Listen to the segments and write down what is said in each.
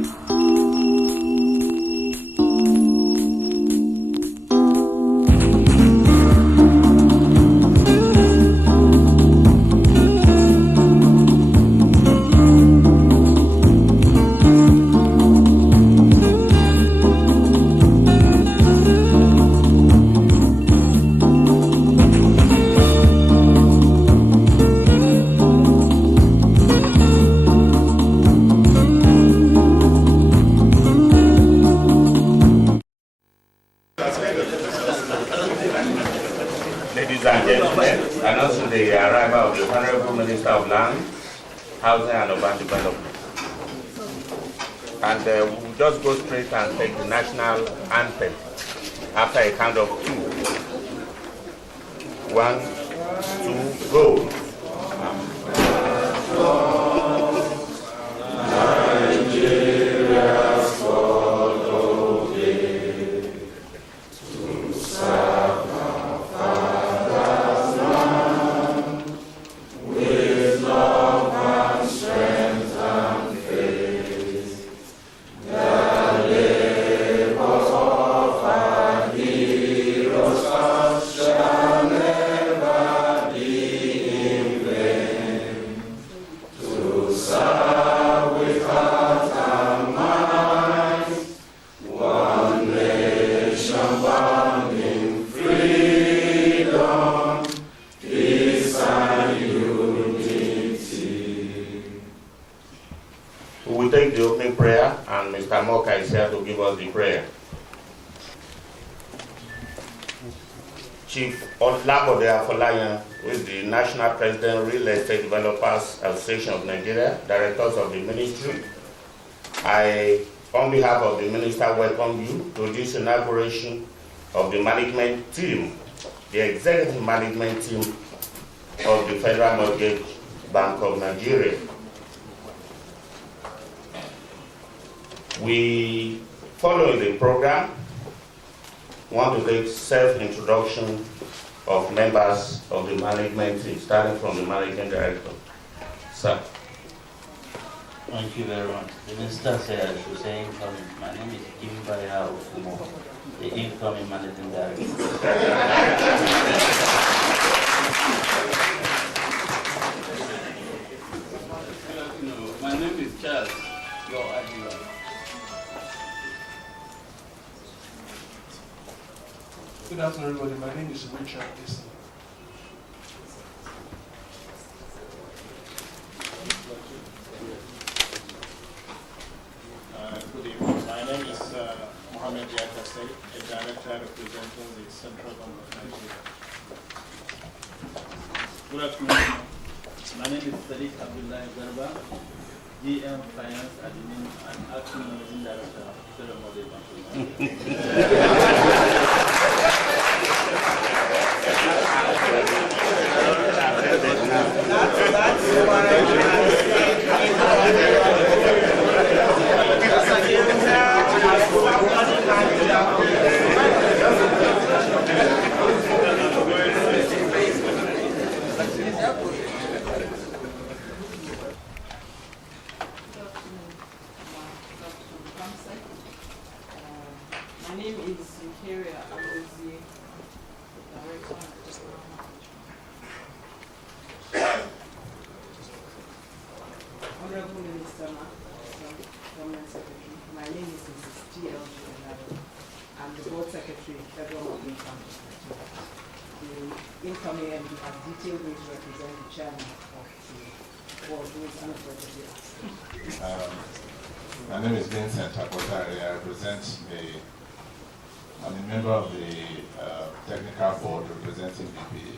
Ladies and gentlemen, announcing the arrival of the Honorable Minister of Land, Housing and Urban Development. And we'll just go straight and take the national anthem after a count of 2. 1, 2, go. We will take the opening prayer, and Mr. Moka is here to give us the prayer. Chief Olabode Afolayan, who is the National President, Real Estate Developers Association of Nigeria, Directors of the Ministry. I, on behalf of the Minister, welcome you to this inauguration of the management team, the executive management team of the Federal Mortgage Bank of Nigeria. We, following the program, want to take self-introduction of members of the management team, starting from the managing director. Sir. Thank you very much. The minister said I should say incoming. My name is Kimbaya Ofumo, the incoming managing director. My name is Charles, your admiral. Good afternoon, everybody. My name is Richard Easton. Good evening. My name is Mohammed Yakase, a director representing the Central Bank of Nigeria. Good afternoon. My name is Sadiq Abdullah Garba, GM Finance Admin and Acting Managing Director of Federal Mortgage Bank of Nigeria. My name is Interior Amozie, Director. Honorable Minister, Government Secretary, my name is Mrs. T.L. Juvenado. I'm the Board Secretary, Federal Mortgage Bank. The incoming MD has detailed me to represent the chairman of the board, who is unfortunately absent. My name is Vincent Takotari. I represent I'm a member of the technical board representing BP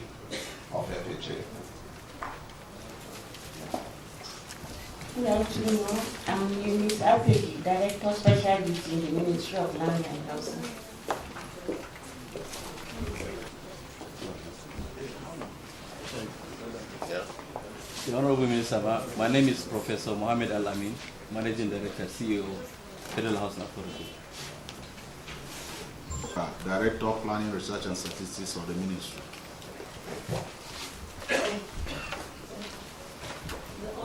of FHA. Good afternoon. I'm Eunice Apegi, Director Special Duty in the Ministry of Land and Housing. The Honorable Minister, my name is Professor Mohammed Alamin, Managing Director, CEO, Federal Housing Authority. Director of Planning, Research and Statistics of the Ministry.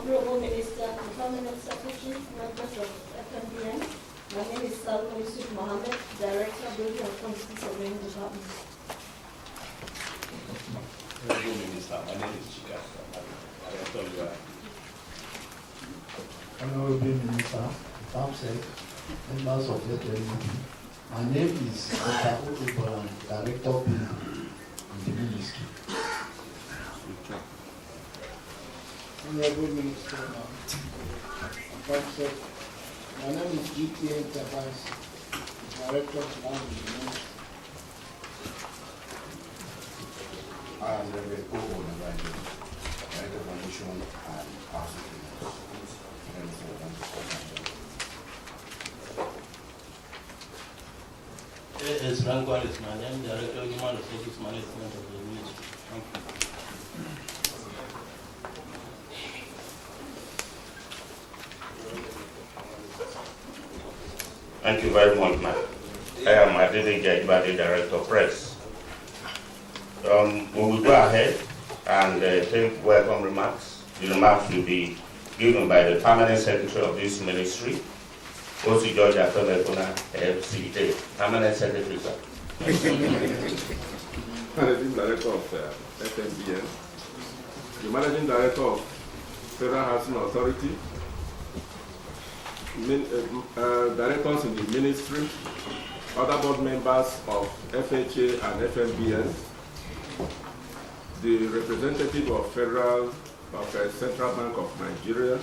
The Honorable Minister and Permanent Secretary, members of FMBN. My name is Salman Yusuf Mohammed, Director, Building and Quantity Surveying Department. Honorable Minister, my name is Chika. Honorable Minister, Farmsec, members of the FMBN. My name is Dr. Oduboran, Director of Building in the Ministry. Honorable Minister, Farmsec, my name is GTA Tabas, Director of Land in the Ministry. I am the co-owner of Director of Mission and Housing. It's Rangwal is my name, Director of Human Resources Management of the Ministry. Thank you. Thank you very much, ma'am. I am Adede Jajibade, Director of Press. We will go ahead and take welcome remarks. The remarks will be given by the Permanent Secretary of this Ministry, O.C. George Afemekuna, FCA. Permanent Secretary, sir. Managing Director of FMBN, the Managing Director of Federal Housing Authority, directors in the Ministry, other board members of FHA and FMBN, the representative of Central Bank of Nigeria,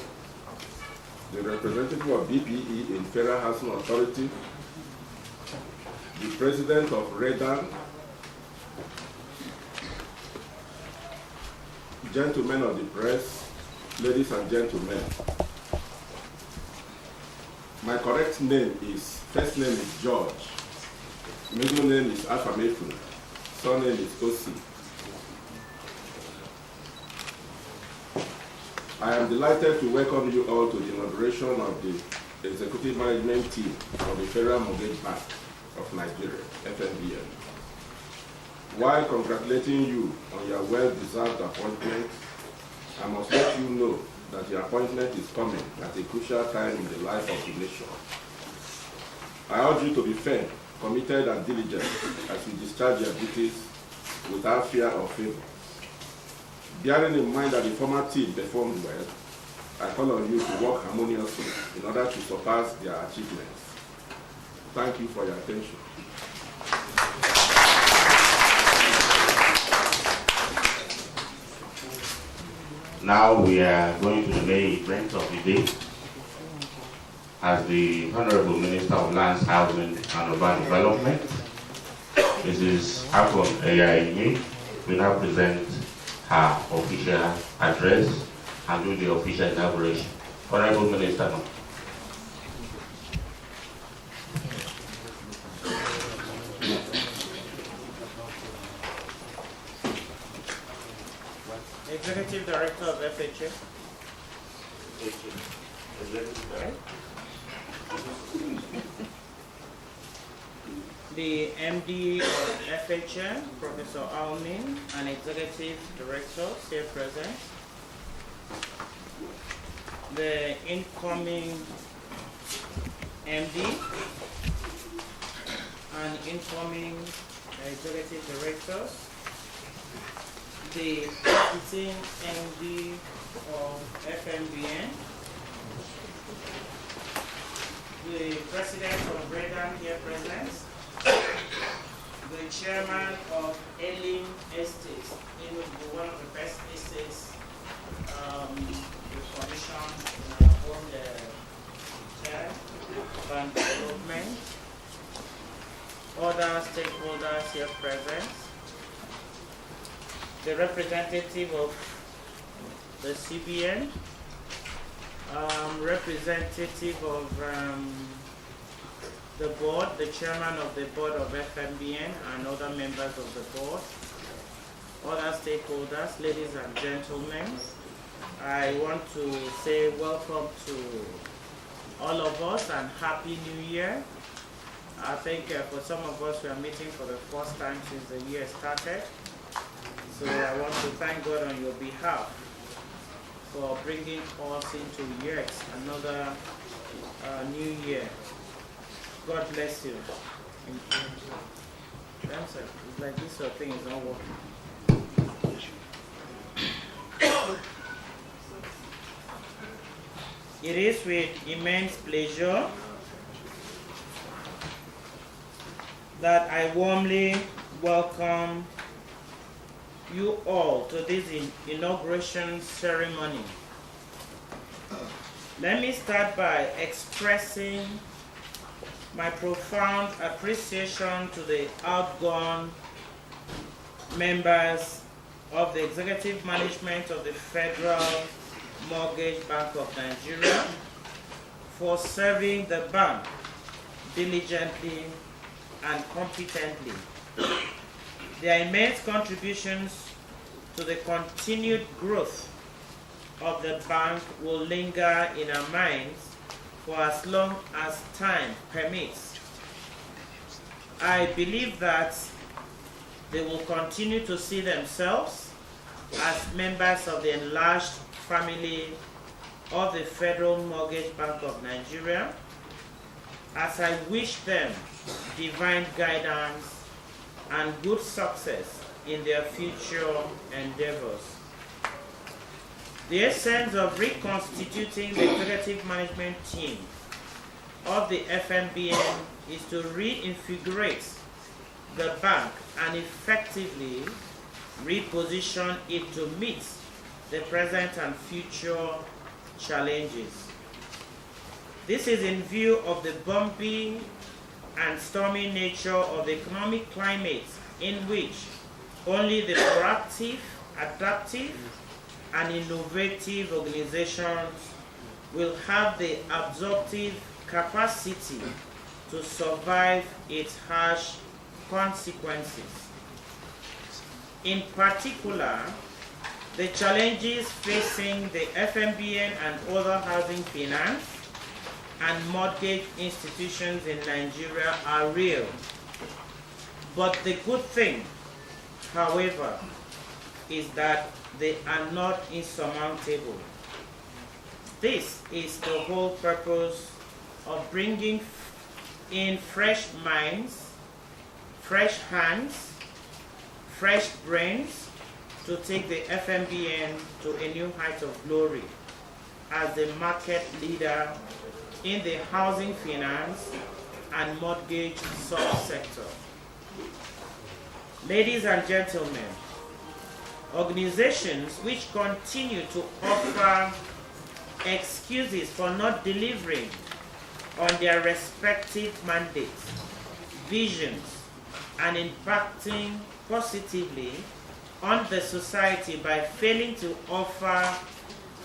the representative of BPE in Federal Housing Authority, the president of REDAN, gentlemen of the press, ladies and gentlemen. My correct name is, first name is George, middle name is Afamefuna, surname is Osi. I am delighted to welcome you all to the inauguration of the Executive Management Team of the Federal Mortgage Bank of Nigeria, FMBN. While congratulating you on your well-deserved appointment, I must let you know that your appointment is coming at a crucial time in the life of the nation. I urge you to be firm, committed, and diligent as you discharge your duties without fear or favor. Bearing in mind that the former team performed well, I call on you to work harmoniously in order to surpass their achievements. Thank you for your attention. Now we are going to the main event of the day. As the Honorable Minister of Lands, Housing and Urban Development, Mrs. Akon Eyaimi, will now present her official address and do the official inauguration. Honorable Minister. Executive Director of FHA. The MD of FHA, Professor Almin, and Executive Directors here present. The incoming MD and incoming Executive Directors. The acting MD of FMBN, the President of REDAN here present, the Chairman of Elim Estates, one of the best estates the Commission on the chair, Bank Development, other stakeholders here present, the representative of the CBN, representative of the board, the chairman of the board of FMBN and other members of the board, other stakeholders, ladies and gentlemen. I want to say welcome to all of us and Happy New Year. I think for some of us we are meeting for the first time since the year started. So I want to thank God on your behalf. for bringing us into yet another new year. God bless you. That's it. It's like this sort of thing is not working. It is with immense pleasure that I warmly welcome you all to this inauguration ceremony. Let me start by expressing my profound appreciation to the outgone members of the executive management of the Federal Mortgage Bank of Nigeria for serving the bank diligently and competently. Their immense contributions to the continued growth of the bank will linger in our minds for as long as time permits. I believe that they will continue to see themselves as members of the enlarged family of the Federal Mortgage Bank of Nigeria, as I wish them divine guidance and good success in their future endeavors. The essence of reconstituting the executive management team of the FMBN is to reinvigorate the bank and effectively reposition it to meet the present and future challenges. This is in view of the bumpy and stormy nature of the economic climate in which only the proactive, adaptive, and innovative organizations will have the absorptive capacity to survive its harsh consequences. In particular, the challenges facing the FMBN and other housing finance and mortgage institutions in Nigeria are real. But the good thing, however, is that they are not insurmountable. This is the whole purpose of bringing in fresh minds, fresh hands, fresh brains to take the FMBN to a new height of glory as the market leader in the housing finance and mortgage subsector. Ladies and gentlemen, organizations which continue to offer excuses for not delivering on their respective mandates, visions, and impacting positively on the society by failing to offer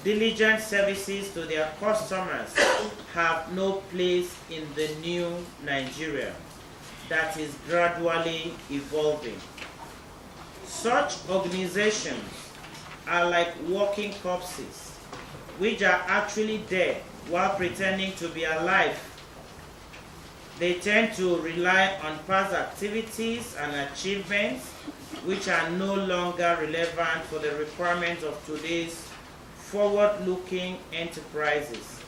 diligent services to their customers have no place in the new Nigeria that is gradually evolving. Such organizations are like walking corpses, which are actually dead while pretending to be alive. They tend to rely on past activities and achievements which are no longer relevant for the requirements of today's forward-looking enterprises.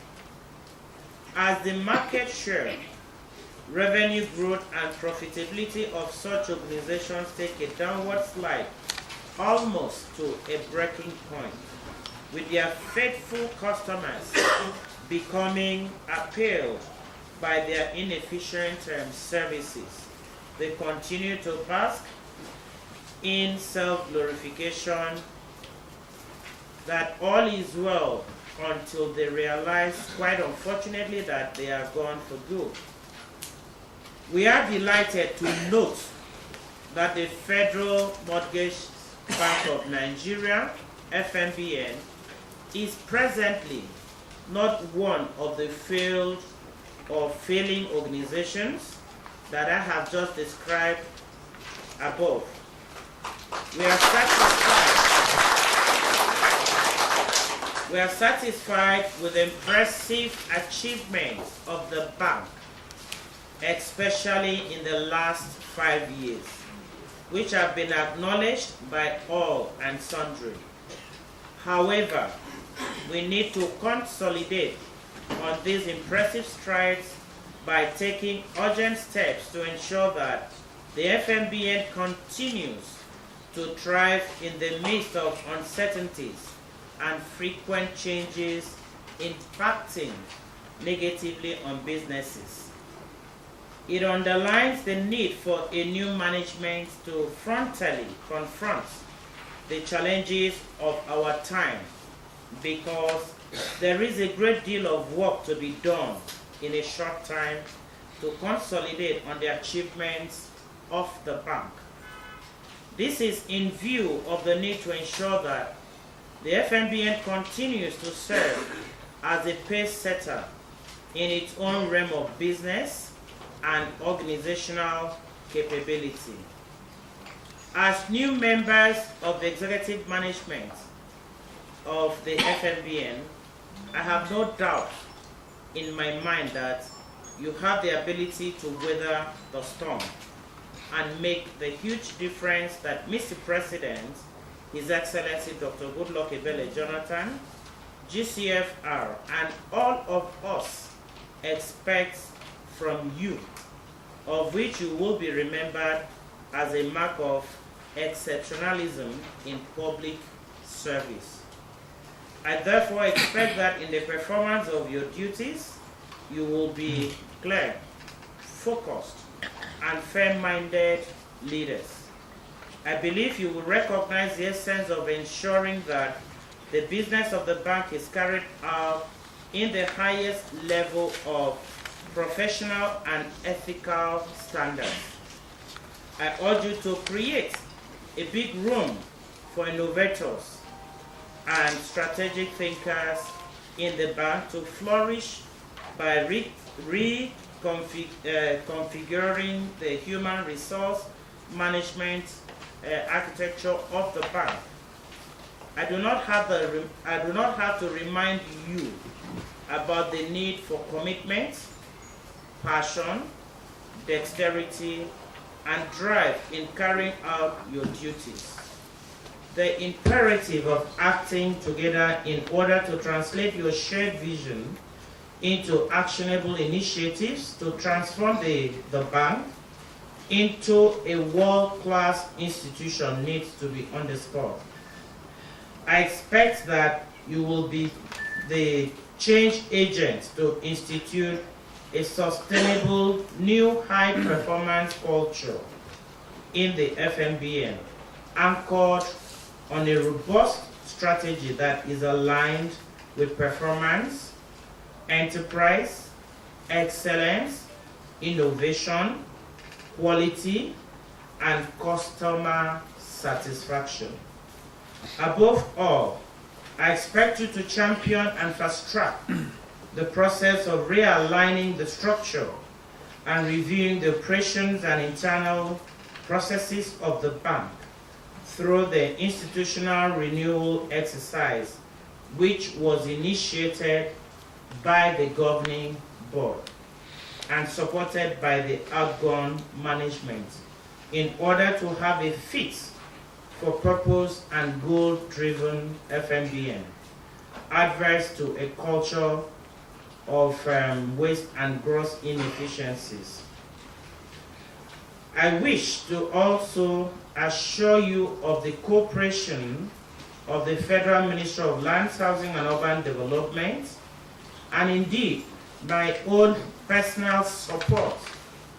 As the market share, revenue growth, and profitability of such organizations take a downward slide almost to a breaking point, with their faithful customers becoming appalled by their inefficient services, they continue to bask in self-glorification that all is well until they realize, quite unfortunately, that they are gone for good. We are delighted to note that the Federal Mortgage Bank of Nigeria, FMBN, is presently not one of the failed or failing organizations that I have just described above. We are satisfied with the impressive achievements of the bank, especially in the last 5 years, which have been acknowledged by all and sundry. However, we need to consolidate on these impressive strides by taking urgent steps to ensure that the FMBN continues to thrive in the midst of uncertainties and frequent changes impacting negatively on businesses. It underlines the need for a new management to frontally confront the challenges of our time, because there is a great deal of work to be done in a short time to consolidate on the achievements of the bank. This is in view of the need to ensure that the FMBN continues to serve as a pace setter in its own realm of business and organizational capability. As new members of the executive management of the FMBN, I have no doubt in my mind that you have the ability to weather the storm and make the huge difference that Mr. President, His Excellency Dr. Goodluck Ebele Jonathan, GCFR, and all of us expect from you, of which you will be remembered as a mark of exceptionalism in public service. I therefore expect that in the performance of your duties, you will be clear, focused, and fair-minded leaders. I believe you will recognize the essence of ensuring that the business of the bank is carried out in the highest level of professional and ethical standards. I urge you to create a big room for innovators and strategic thinkers in the bank to flourish by reconfiguring the human resource management architecture of the bank. I do not have to remind you about the need for commitment, passion, dexterity, and drive in carrying out your duties. The imperative of acting together in order to translate your shared vision into actionable initiatives to transform the bank into a world-class institution needs to be underscored. I expect that you will be the change agent to institute a sustainable new high-performance culture in the FMBN, anchored on a robust strategy that is aligned with performance, enterprise, excellence, innovation, quality, and customer satisfaction. Above all, I expect you to champion and fast-track the process of realigning the structure and reviewing the operations and internal processes of the bank through the institutional renewal exercise, which was initiated by the governing board and supported by the outgone management in order to have a fit for purpose and goal-driven FMBN, adverse to a culture of waste and gross inefficiencies. I wish to also assure you of the cooperation of the Federal Ministry of Lands, Housing and Urban Development, and indeed my own personal support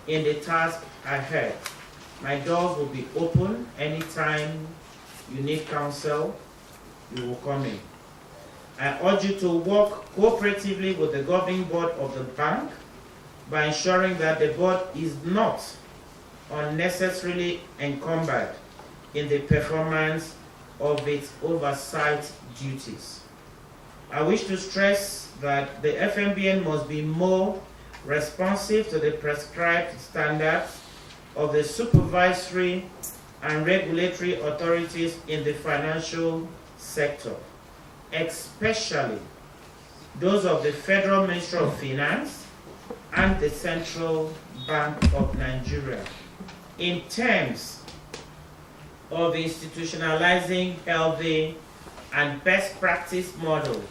in the task ahead. My doors will be open anytime you need counsel, you will come in. I urge you to work cooperatively with the governing board of the bank by ensuring that the board is not unnecessarily encumbered in the performance of its oversight duties. I wish to stress that the FMBN must be more responsive to the prescribed standards of the supervisory and regulatory authorities in the financial sector, especially those of the Federal Ministry of Finance and the Central Bank of Nigeria, in terms of institutionalizing healthy and best practice model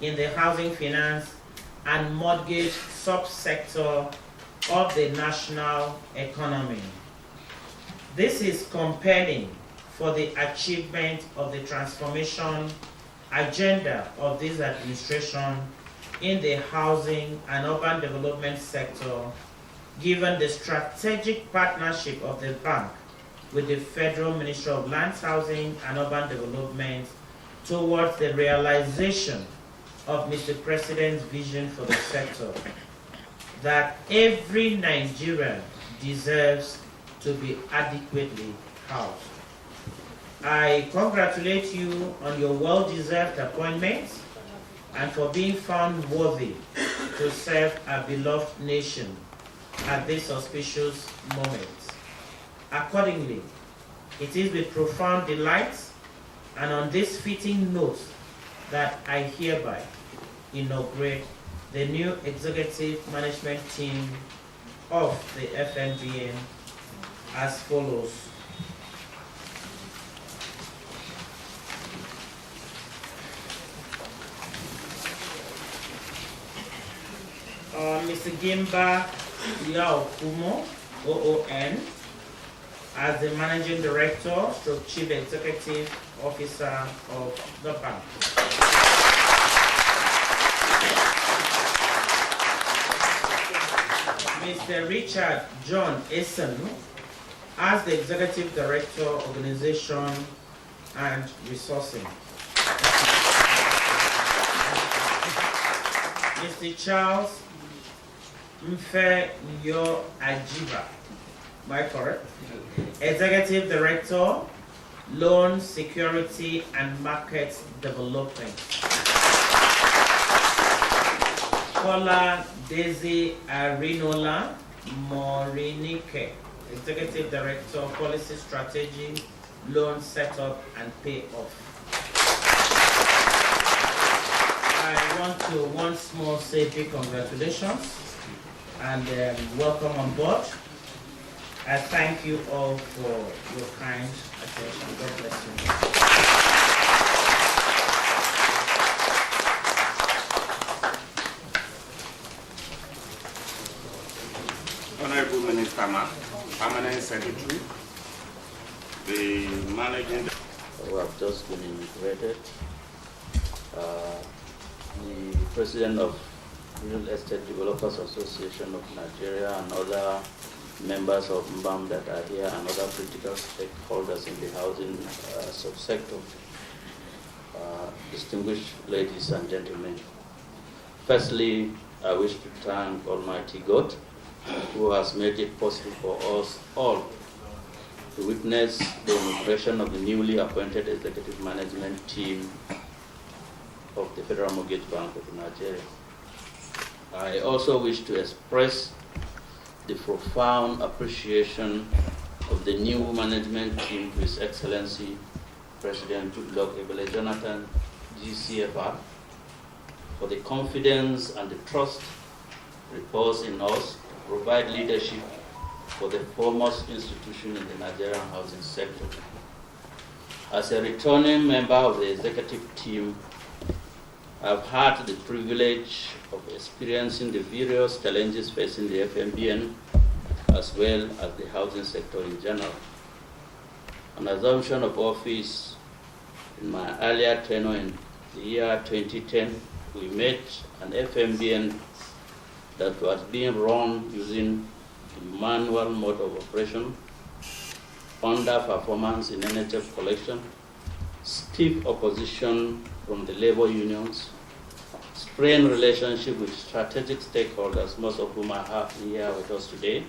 in the housing finance and mortgage subsector of the national economy. This is compelling for the achievement of the transformation agenda of this administration in the housing and urban development sector, given the strategic partnership of the bank with the Federal Ministry of Lands, Housing and Urban Development towards the realization of Mr. President's vision for the sector, that every Nigerian deserves to be adequately housed. I congratulate you on your well-deserved appointment and for being found worthy to serve our beloved nation at this auspicious moment. Accordingly, it is with profound delight and on this fitting note that I hereby inaugurate the new executive management team of the FMBN as follows. Mr. Gimba Yao Kumo, OON, as the Managing Director, Chief Executive Officer of the bank. Mr. Richard John Essen, as the Executive Director, Organization and Resourcing. Mr. Charles Mfe Yo Ajiba, am I correct? Executive Director, Loan Security and Market Development. Kola Daisy Arinola Morinike, Executive Director, Policy Strategy, Loan Setup and Payoff. I want to once more say big congratulations and welcome on board. I thank you all for your kind attention. God bless you. Honorable Minister, Permanent Secretary, the Managing who have just been inaugurated, the President of Real Estate Developers Association of Nigeria and other members of MBAM that are here and other critical stakeholders in the housing subsector, distinguished ladies and gentlemen. Firstly, I wish to thank Almighty God who has made it possible for us all to witness the inauguration of the newly appointed executive management team of the Federal Mortgage Bank of Nigeria. I also wish to express the profound appreciation of the new management team to His Excellency President Goodluck Ebele Jonathan, GCFR, for the confidence and the trust reposed in us to provide leadership for the foremost institution in the Nigerian housing sector. As a returning member of the executive team, I've had the privilege of experiencing the various challenges facing the FMBN as well as the housing sector in general. On assumption of office in my earlier tenure in the year 2010, we made an FMBN that was being run using the manual mode of operation, underperformance in NHF collection, stiff opposition from the labor unions, strained relationship with strategic stakeholders, most of whom I have here with us today,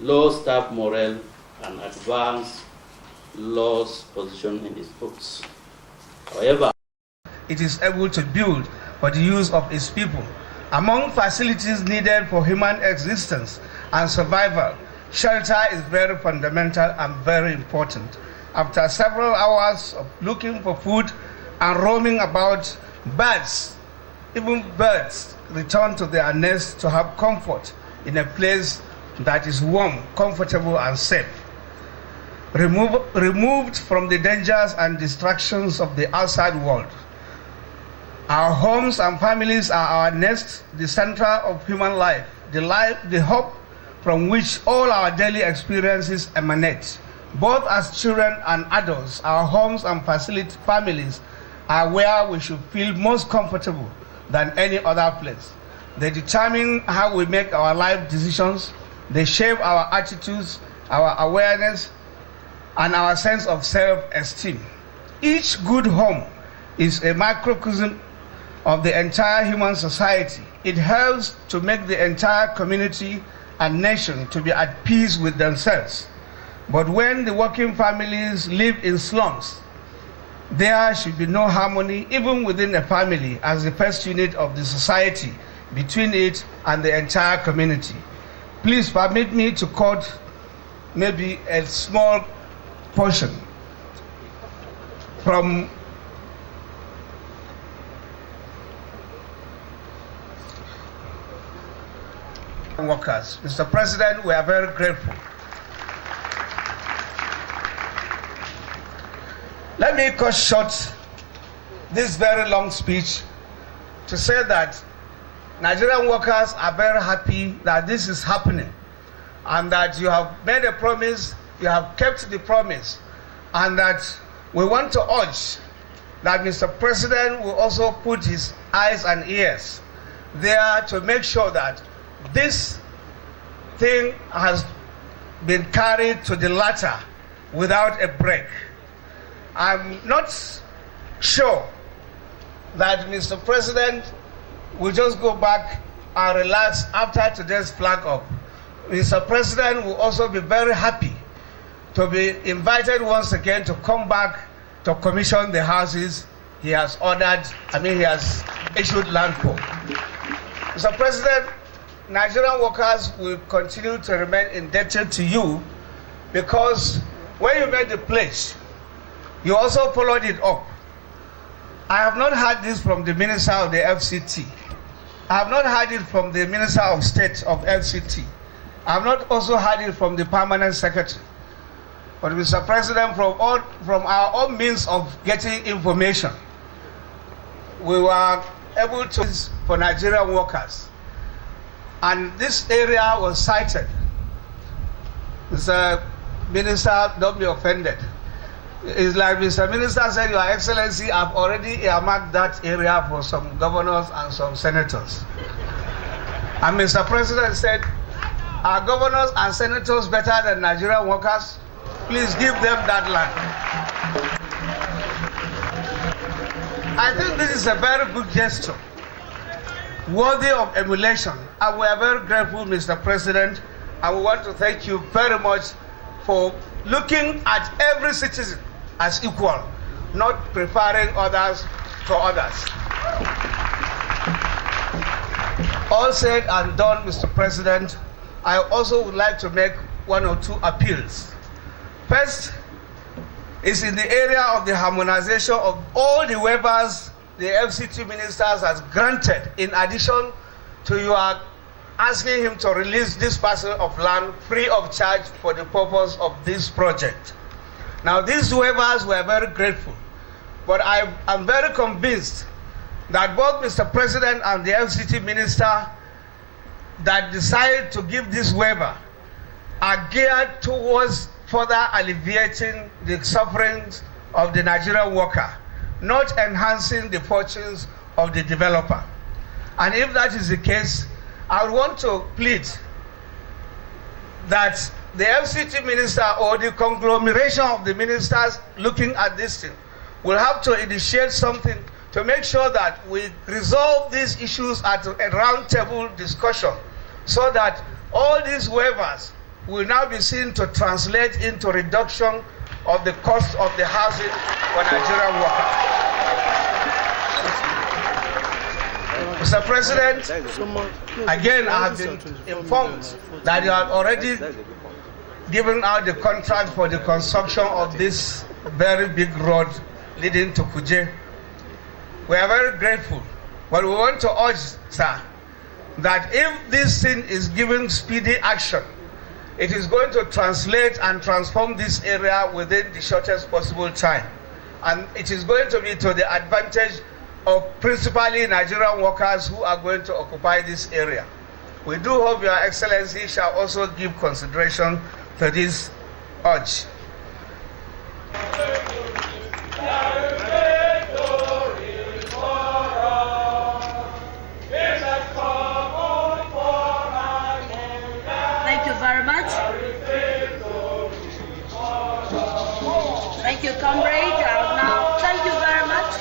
low staff morale, and advanced lost position in its books. However, it is able to build for the use of its people. Among facilities needed for human existence and survival, shelter is very fundamental and very important. After several hours of looking for food and roaming about, even birds return to their nests to have comfort in a place that is warm, comfortable, and safe. removed from the dangers and distractions of the outside world. Our homes and families are our nest, the center of human life, the hope from which all our daily experiences emanate. Both as children and adults, our homes and families are where we should feel most comfortable than any other place. They determine how we make our life decisions. They shape our attitudes, our awareness, and our sense of self-esteem. Each good home is a microcosm of the entire human society. It helps to make the entire community and nation to be at peace with themselves. But when the working families live in slums, there should be no harmony even within a family as the first unit of the society between it and the entire community. Please permit me to quote maybe a small portion from workers. Mr. President, we are very grateful. Let me cut short this very long speech to say that Nigerian workers are very happy that this is happening and that you have made a promise, you have kept the promise, and that we want to urge that Mr. President will also put his eyes and ears there to make sure that this thing has been carried to the latter without a break. I'm not sure that Mr. President will just go back and relax after today's flag up. Mr. President will also be very happy to be invited once again to come back to commission the houses he has ordered, he has issued land for. Mr. President, Nigerian workers will continue to remain indebted to you because when you made the pledge, you also followed it up. I have not heard this from the Minister of the FCT. I have not heard it from the Minister of State of FCT. I have not also heard it from the Permanent Secretary. But Mr. President, from our own means of getting information, we were able to for Nigerian workers. And this area was cited. Mr. Minister, don't be offended. It's like Mr. Minister said, Your Excellency, I've already earmarked that area for some governors and some senators. And Mr. President said, are governors and senators better than Nigerian workers? Please give them that land. I think this is a very good gesture, worthy of emulation. And we are very grateful, Mr. President, and we want to thank you very much for looking at every citizen as equal, not preferring others to others. All said and done, Mr. President, I also would like to make one or two appeals. First is in the area of the harmonization of all the waivers the FCT ministers has granted in addition to your asking him to release this parcel of land free of charge for the purpose of this project. Now, these waivers were very grateful, but I am very convinced that both Mr. President and the FCT minister that decide to give this waiver are geared towards further alleviating the sufferings of the Nigerian worker, not enhancing the fortunes of the developer. And if that is the case, I would want to plead that the FCT minister or the conglomeration of the ministers looking at this thing will have to initiate something to make sure that we resolve these issues at a round-table discussion so that all these waivers will now be seen to translate into reduction of the cost of the housing for Nigerian workers. Mr. President, again, I have been informed that you have already given out the contract for the construction of this very big road leading to Kuje. We are very grateful, but we want to urge, sir, that if this thing is given speedy action, It is going to translate and transform this area within the shortest possible time. And it is going to be to the advantage of principally Nigerian workers who are going to occupy this area. We do hope Your Excellency shall also give consideration to this urge. Thank you very much. Thank you, comrade. Now, thank you very much.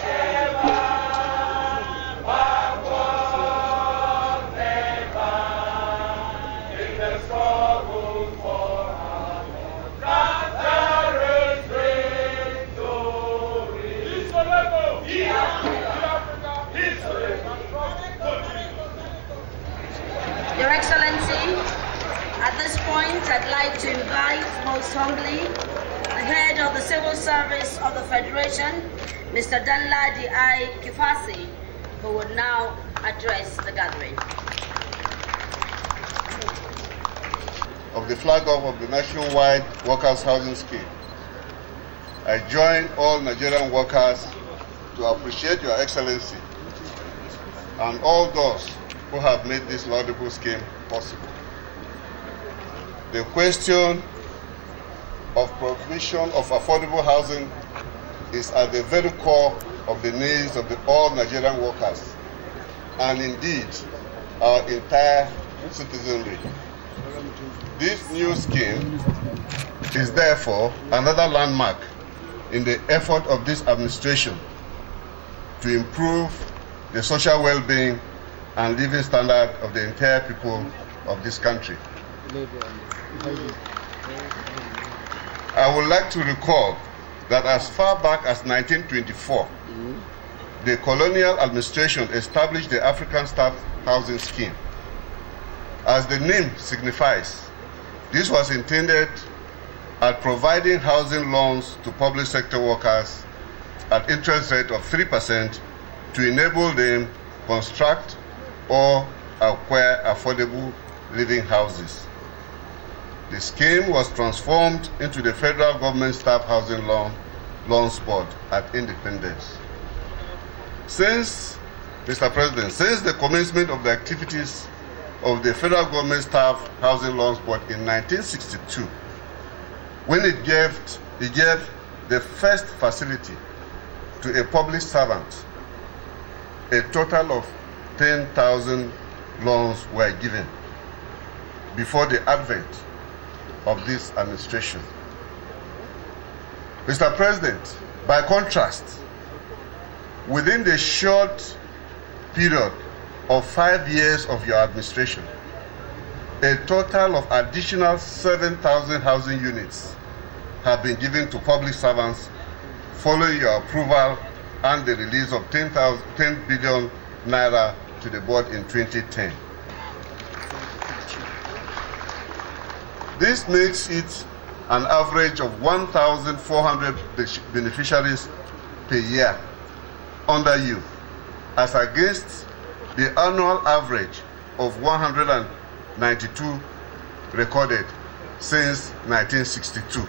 Your Excellency, at this point, I'd like to invite most humbly the head of the Civil Service of the Federation, Mr. Danladi I. Kifasi, who would now address the gathering. Of the flag of the nationwide workers' housing scheme, I join all Nigerian workers to appreciate Your Excellency and all those who have made this laudable scheme possible. The question of provision of affordable housing is at the very core of the needs of all Nigerian workers, and indeed our entire citizenry. This new scheme is therefore another landmark in the effort of this administration to improve the social well-being and living standard of the entire people of this country. I would like to recall that as far back as 1924, the colonial administration established the African Staff Housing Scheme. As the name signifies, this was intended at providing housing loans to public sector workers at interest rate of 3% to enable them construct or acquire affordable living houses. The scheme was transformed into the Federal Government Staff Housing Loans Board at independence. Mr. President, since the commencement of the activities of the Federal Government Staff Housing Loans Board in 1962, when it gave the first facility to a public servant, a total of 10,000 loans were given before the advent of this administration. Mr. President, by contrast, within the short period of 5 years of your administration, a total of additional 7,000 housing units have been given to public servants following your approval and the release of 10 billion naira to the board in 2010. This makes it an average of 1,400 beneficiaries per year under you, as against the annual average of 192 recorded since 1962.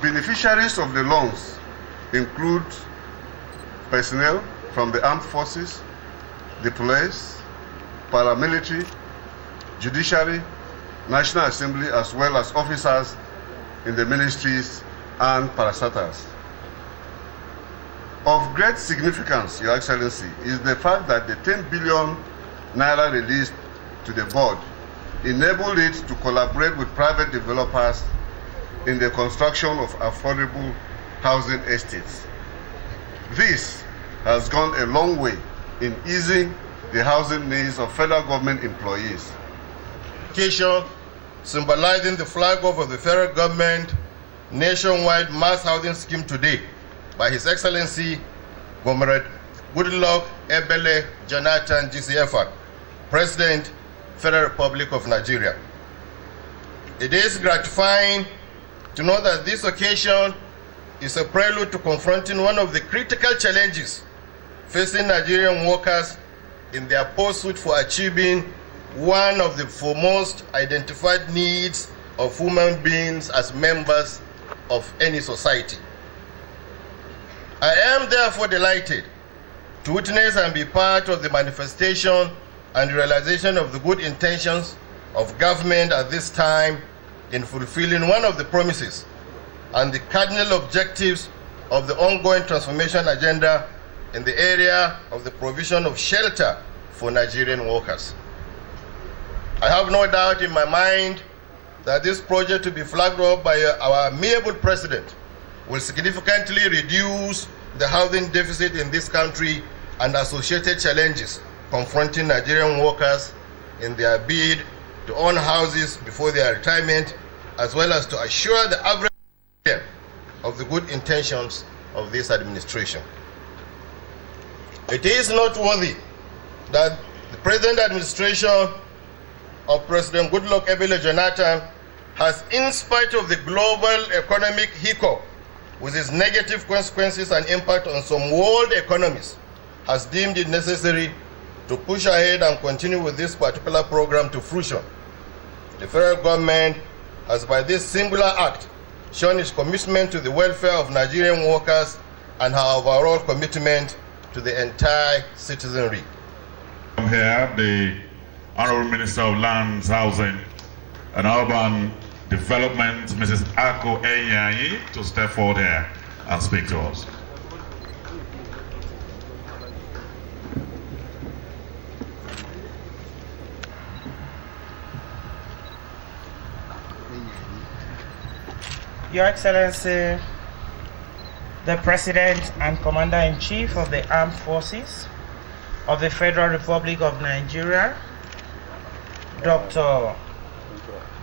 Beneficiaries of the loans include personnel from the armed forces, the police, paramilitary, judiciary, National Assembly, as well as officers in the ministries and parastatals. Of great significance, Your Excellency, is the fact that the 10 billion naira released to the board enabled it to collaborate with private developers in the construction of affordable housing estates. This has gone a long way in easing the housing needs of federal government employees. Occasion symbolizing the flag of the federal government nationwide mass housing scheme today by His Excellency Comrade Goodluck Ebele Jonathan GCFR, President, Federal Republic of Nigeria. It is gratifying to know that this occasion is a prelude to confronting one of the critical challenges facing Nigerian workers in their pursuit for achieving one of the foremost identified needs of human beings as members of any society. I am therefore delighted to witness and be part of the manifestation and realization of the good intentions of government at this time in fulfilling one of the promises and the cardinal objectives of the ongoing transformation agenda in the area of the provision of shelter for Nigerian workers. I have no doubt in my mind that this project to be flagged up by our amiable president will significantly reduce the housing deficit in this country and associated challenges confronting Nigerian workers in their bid to own houses before their retirement, as well as to assure the average of the good intentions of this administration. It is noteworthy that the present administration of President Goodluck Ebele Jonathan has, in spite of the global economic hiccup with its negative consequences and impact on some world economies, has deemed it necessary to push ahead and continue with this particular program to fruition. The federal government has, by this singular act, shown its commitment to the welfare of Nigerian workers and her overall commitment to the entire citizenry. I'm here, the Honorable Minister of Lands, Housing and Urban Development, Mrs. Ako Enyayi, to step forward here and speak to us. Your Excellency, the President and Commander-in-Chief of the Armed Forces of the Federal Republic of Nigeria, Dr.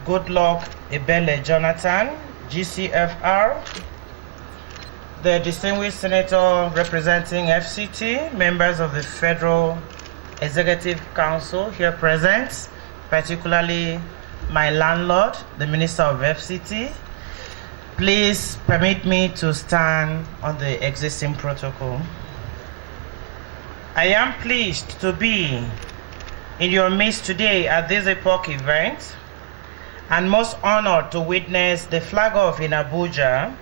Goodluck Ebele Jonathan, GCFR, the distinguished Senator representing FCT, members of the Federal Executive Council here present, particularly my landlord, the Minister of FCT. Please permit me to stand on the existing protocol. I am pleased to be in your midst today at this epoch event, and most honored to witness the flag off in Abuja,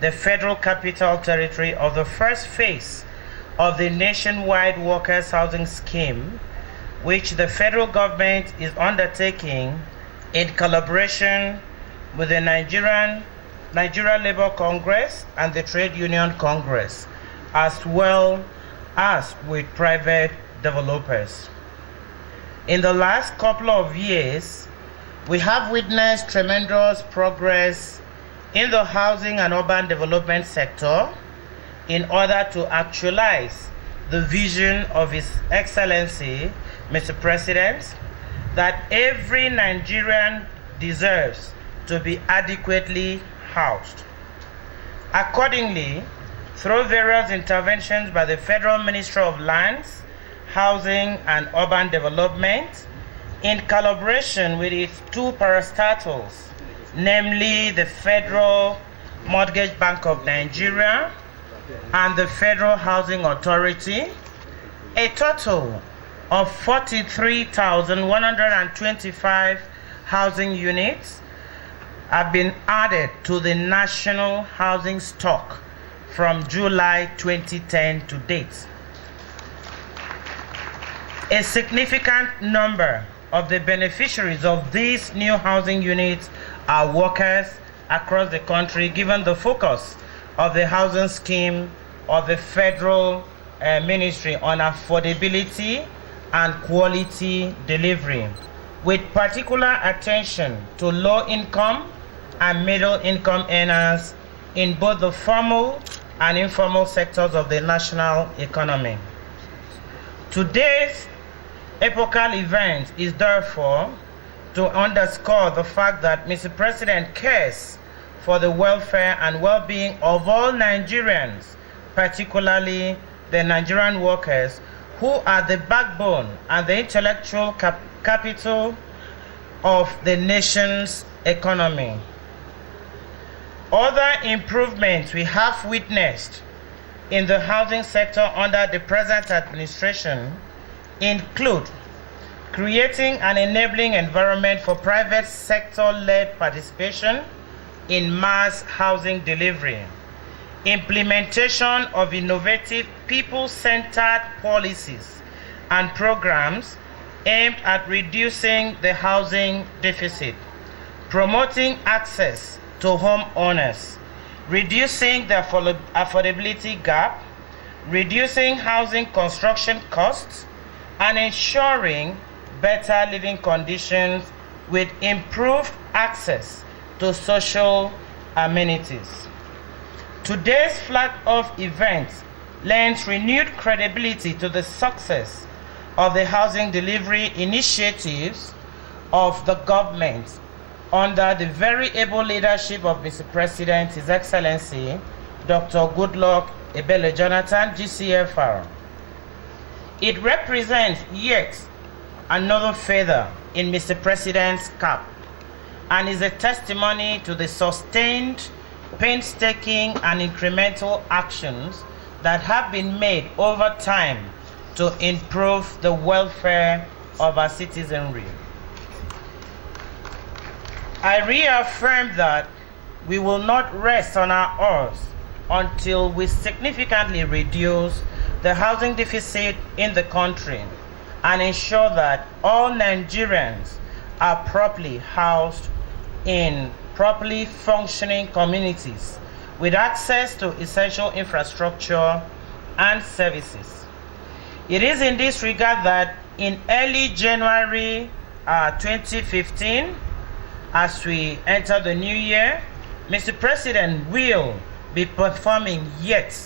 the Federal Capital Territory, of the first phase of the nationwide workers' housing scheme, which the federal government is undertaking in collaboration with the Nigeria Labour Congress and the Trade Union Congress, as well as with private developers. In the last couple of years, we have witnessed tremendous progress in the housing and urban development sector in order to actualize the vision of His Excellency, Mr. President, that every Nigerian deserves to be adequately housed. Accordingly, through various interventions by the Federal Ministry of Lands, Housing and Urban Development, in collaboration with its two parastatals, namely the Federal Mortgage Bank of Nigeria and the Federal Housing Authority, a total of 43,125 housing units have been added to the national housing stock from July 2010 to date. A significant number of the beneficiaries of these new housing units are workers across the country, given the focus of the housing scheme of the Federal Ministry on affordability and quality delivery, with particular attention to low-income and middle-income earners in both the formal and informal sectors of the national economy. Today's epochal event is therefore to underscore the fact that Mr. President cares for the welfare and well-being of all Nigerians, particularly the Nigerian workers, who are the backbone and the intellectual capital of the nation's economy. Other improvements we have witnessed in the housing sector under the present administration include creating an enabling environment for private sector-led participation in mass housing delivery, implementation of innovative people-centered policies and programs aimed at reducing the housing deficit, promoting access to home owners, reducing the affordability gap, reducing housing construction costs, and ensuring better living conditions with improved access to social amenities. Today's flag-off event lends renewed credibility to the success of the housing delivery initiatives of the government under the very able leadership of Mr. President, His Excellency, Dr. Goodluck Ebele Jonathan, GCFR. It represents yet another feather in Mr. President's cap and is a testimony to the sustained, painstaking, and incremental actions that have been made over time to improve the welfare of our citizenry. I reaffirm that we will not rest on our oars until we significantly reduce the housing deficit in the country and ensure that all Nigerians are properly housed in properly functioning communities with access to essential infrastructure and services. It is in this regard that in early January 2015, as we enter the new year, Mr. President will be performing yet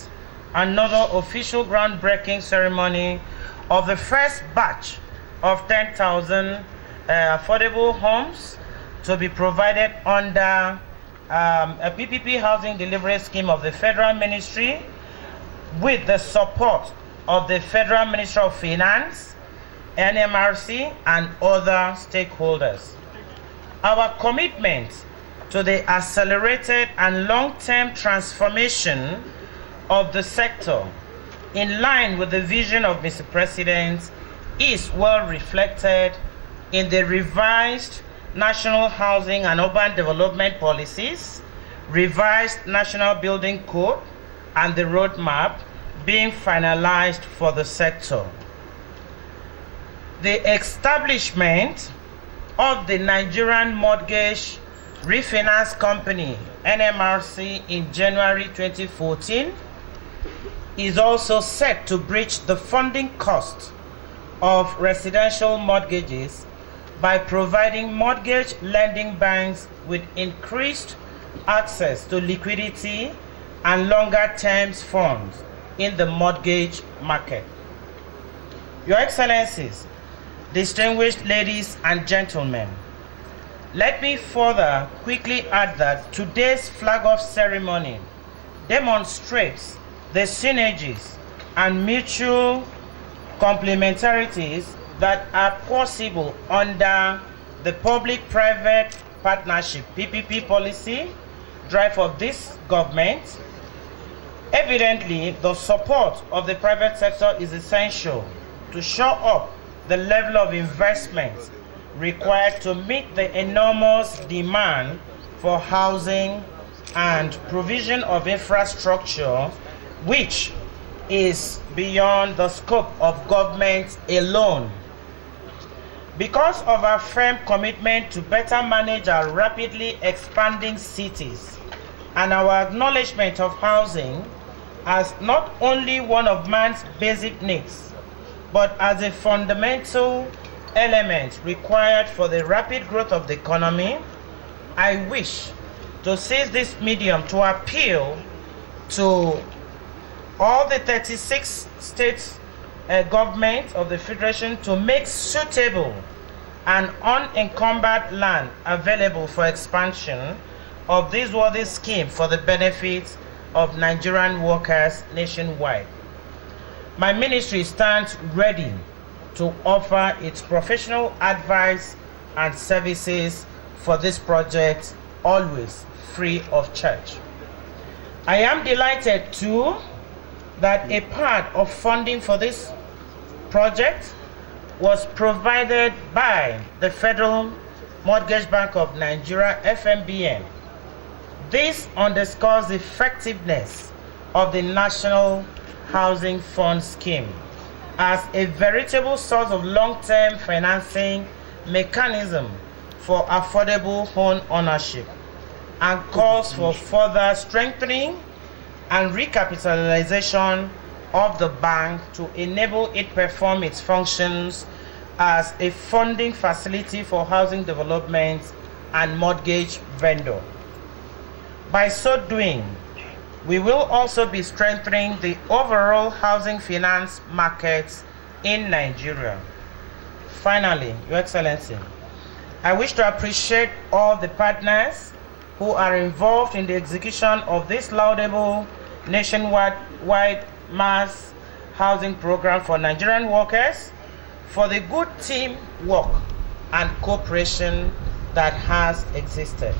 another official groundbreaking ceremony of the first batch of 10,000 affordable homes to be provided under a PPP housing delivery scheme of the Federal Ministry with the support of the Federal Ministry of Finance, NMRC, and other stakeholders. Our commitment to the accelerated and long-term transformation of the sector in line with the vision of Mr. President is well reflected in the revised National Housing and Urban Development Policies, revised National Building Code, and the roadmap being finalized for the sector. The establishment of the Nigerian Mortgage Refinance Company, NMRC, in January 2014 is also set to bridge the funding cost of residential mortgages by providing mortgage lending banks with increased access to liquidity and longer terms funds in the mortgage market. Your Excellencies, distinguished ladies and gentlemen, let me further quickly add that today's flag-off ceremony demonstrates the synergies and mutual complementarities that are possible under the public-private partnership PPP policy drive of this government. Evidently, the support of the private sector is essential to shore up the level of investment required to meet the enormous demand for housing and provision of infrastructure, which is beyond the scope of government alone. Because of our firm commitment to better manage our rapidly expanding cities and our acknowledgement of housing as not only one of man's basic needs, but as a fundamental element required for the rapid growth of the economy, I wish to seize this medium to appeal to all the 36 states governments of the Federation to make suitable and unencumbered land available for expansion of this worthy scheme for the benefit of Nigerian workers nationwide. My ministry stands ready to offer its professional advice and services for this project, always free of charge. I am delighted too that a part of funding for this project was provided by the Federal Mortgage Bank of Nigeria, FMBN. This underscores the effectiveness of the National Housing Fund Scheme as a veritable source of long-term financing mechanism for affordable home ownership, and calls for further strengthening and recapitalization of the bank to enable it perform its functions as a funding facility for housing development and mortgage vendor. By so doing, we will also be strengthening the overall housing finance markets in Nigeria. Finally, Your Excellency, I wish to appreciate all the partners who are involved in the execution of this laudable nationwide mass housing program for Nigerian workers for the good teamwork and cooperation that has existed.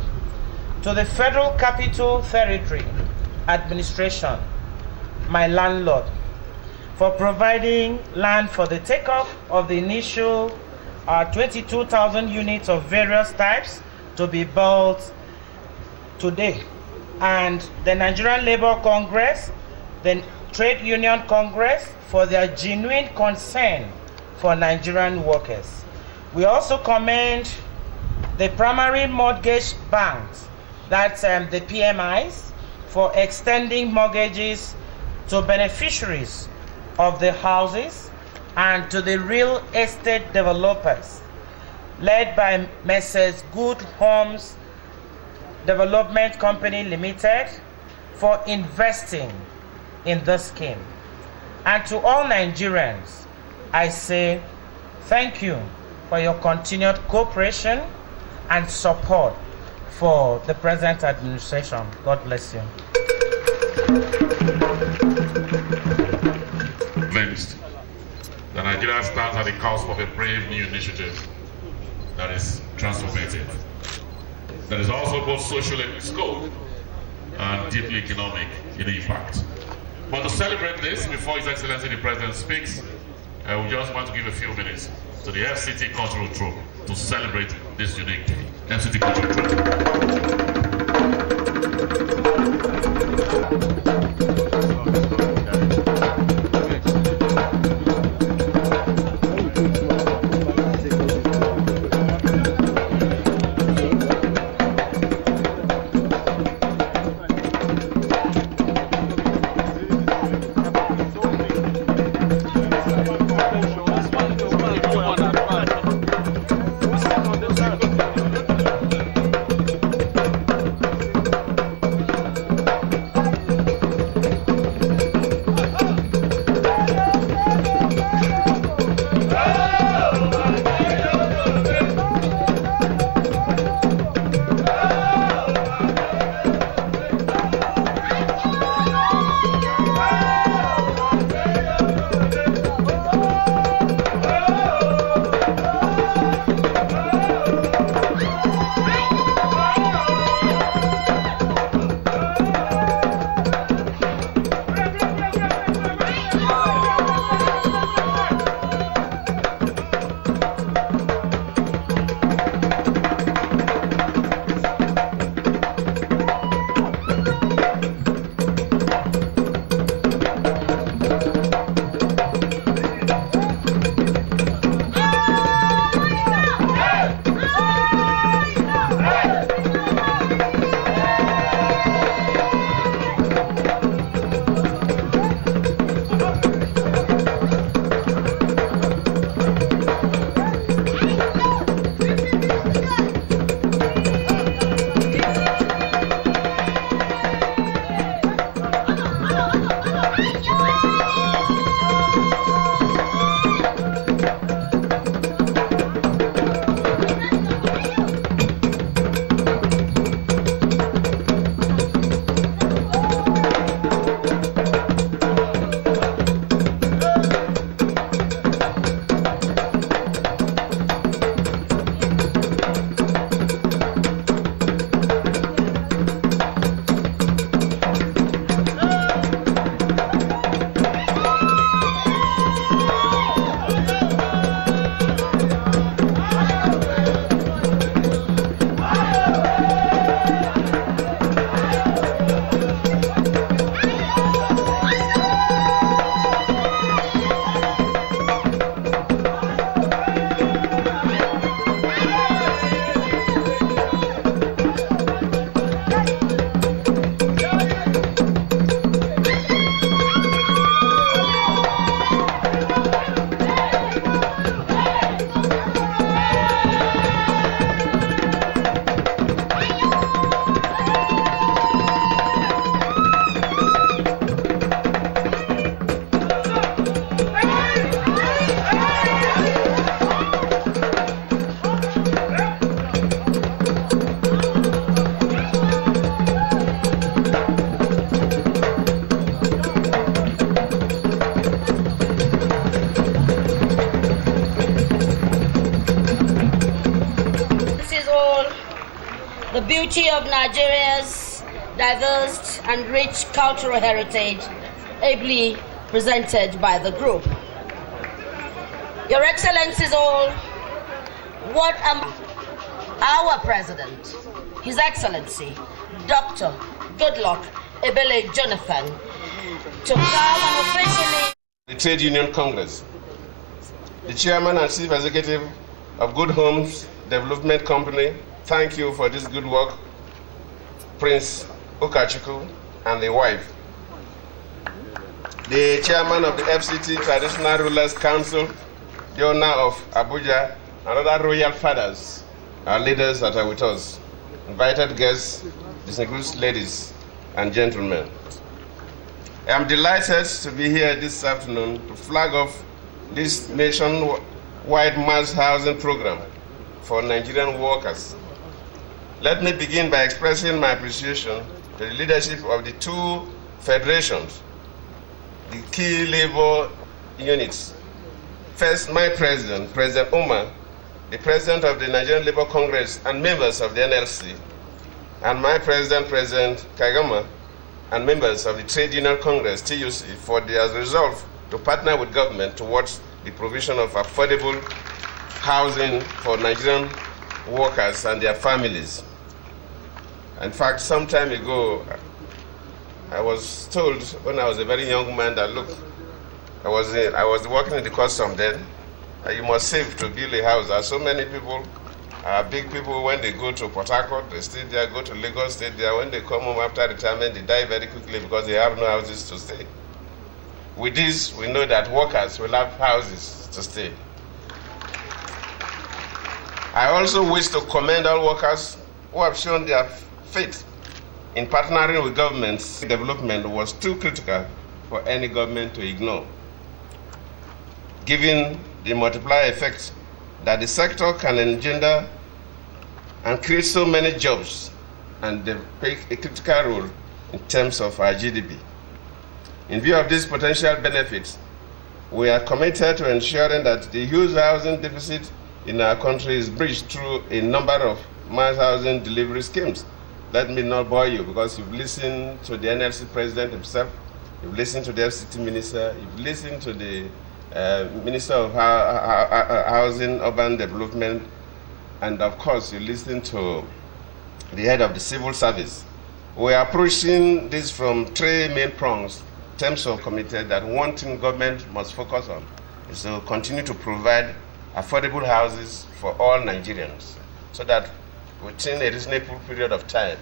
To the Federal Capital Territory Administration, my landlord, for providing land for the takeoff of the initial 22,000 units of various types to be built today, and the Nigerian Labour Congress, the Trade Union Congress, for their genuine concern for Nigerian workers. We also commend the primary mortgage banks, that's the PMIs, for extending mortgages to beneficiaries of the houses and to the real estate developers, led by Messrs. Good Homes Development Company Limited, for investing in this scheme. And to all Nigerians, I say thank you for your continued cooperation and support for the present administration. God bless you. Convinced that Nigeria stands at the cusp of a brave new initiative that is transformative, that is also both social in scope and deeply economic in impact. But to celebrate this, before His Excellency the President speaks, we just want to give a few minutes to the FCT Cultural Troupe to celebrate this unique day. FCT Cultural Troupe. beauty of Nigeria's diverse and rich cultural heritage, ably presented by the group. Your Excellencies all, what am our President, His Excellency, Dr. Goodluck Ebele Jonathan, to come and officially... The Trade Union Congress. The Chairman and Chief Executive of Good Homes Development Company, thank you for this good work, Prince Ukachukwu and the wife. The Chairman of the FCT Traditional Rulers Council, the owner of Abuja, and other royal fathers, our leaders that are with us, invited guests, distinguished ladies and gentlemen. I am delighted to be here this afternoon to flag off this nationwide mass housing program for Nigerian workers. Let me begin by expressing my appreciation to the leadership of the two federations, the key labor units. First, my president, President Umar, the president of the Nigerian Labour Congress and members of the NLC, and my president, President Kagama, and members of the Trade Union Congress, TUC, for their resolve to partner with government towards the provision of affordable housing for Nigerian workers and their families. In fact, some time ago, I was told when I was a very young man that, look, I was working in the custom then, you must save to build a house. There are so many people, big people, when they go to Port Harcourt, they stay there, go to Lagos, stay there. When they come home after retirement, they die very quickly because they have no houses to stay. With this, we know that workers will have houses to stay. I also wish to commend all workers who have shown their faith in partnering with governments. Development was too critical for any government to ignore, given the multiplier effect that the sector can engender and create so many jobs, and they play a critical role in terms of our GDP. In view of these potential benefits, we are committed to ensuring that the huge housing deficit in our country is bridged through a number of mass housing delivery schemes. Let me not bore you because you've listened to the NLC president himself, you've listened to the FCT minister, you've listened to the Minister of Housing, Urban Development, and of course you listen to the head of the civil service. We are approaching this from three main prongs in terms of committed that one thing government must focus on is to continue to provide affordable houses for all Nigerians so that within a reasonable period of time,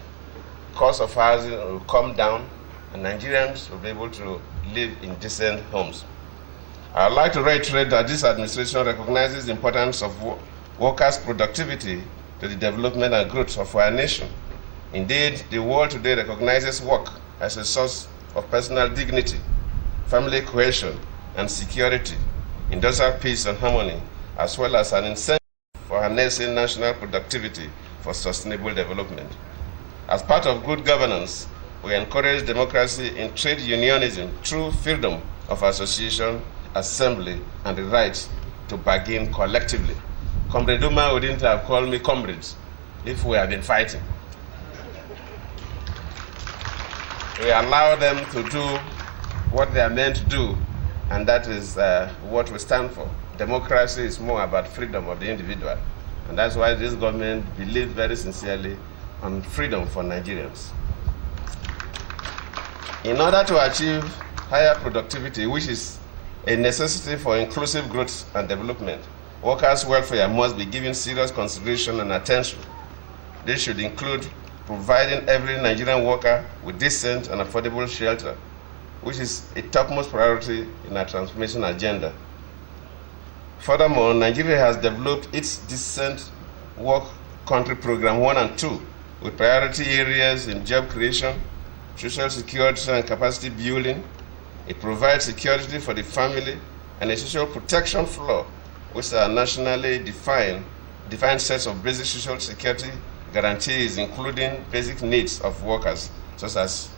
cost of housing will come down and Nigerians will be able to live in decent homes. I'd like to reiterate that this administration recognizes the importance of workers' productivity to the development and growth of our nation. Indeed, the world today recognizes work as a source of personal dignity, family cohesion and security, industrial peace and harmony, as well as an incentive for harnessing national productivity for sustainable development. As part of good governance, we encourage democracy in trade unionism through freedom of association, assembly, and the right to bargain collectively. Comrade Duma wouldn't have called me comrades if we had been fighting. We allow them to do what they are meant to do, and that is what we stand for. Democracy is more about freedom of the individual, and that's why this government believes very sincerely on freedom for Nigerians. In order to achieve higher productivity, which is a necessity for inclusive growth and development, workers' welfare must be given serious consideration and attention. This should include providing every Nigerian worker with decent and affordable shelter, which is a topmost priority in our transformation agenda. Furthermore, Nigeria has developed its Decent Work Country Program 1 and 2 with priority areas in job creation, social security and capacity building. It provides security for the family and a social protection floor, which are nationally defined sets of basic social security guarantees, including basic needs of workers, such as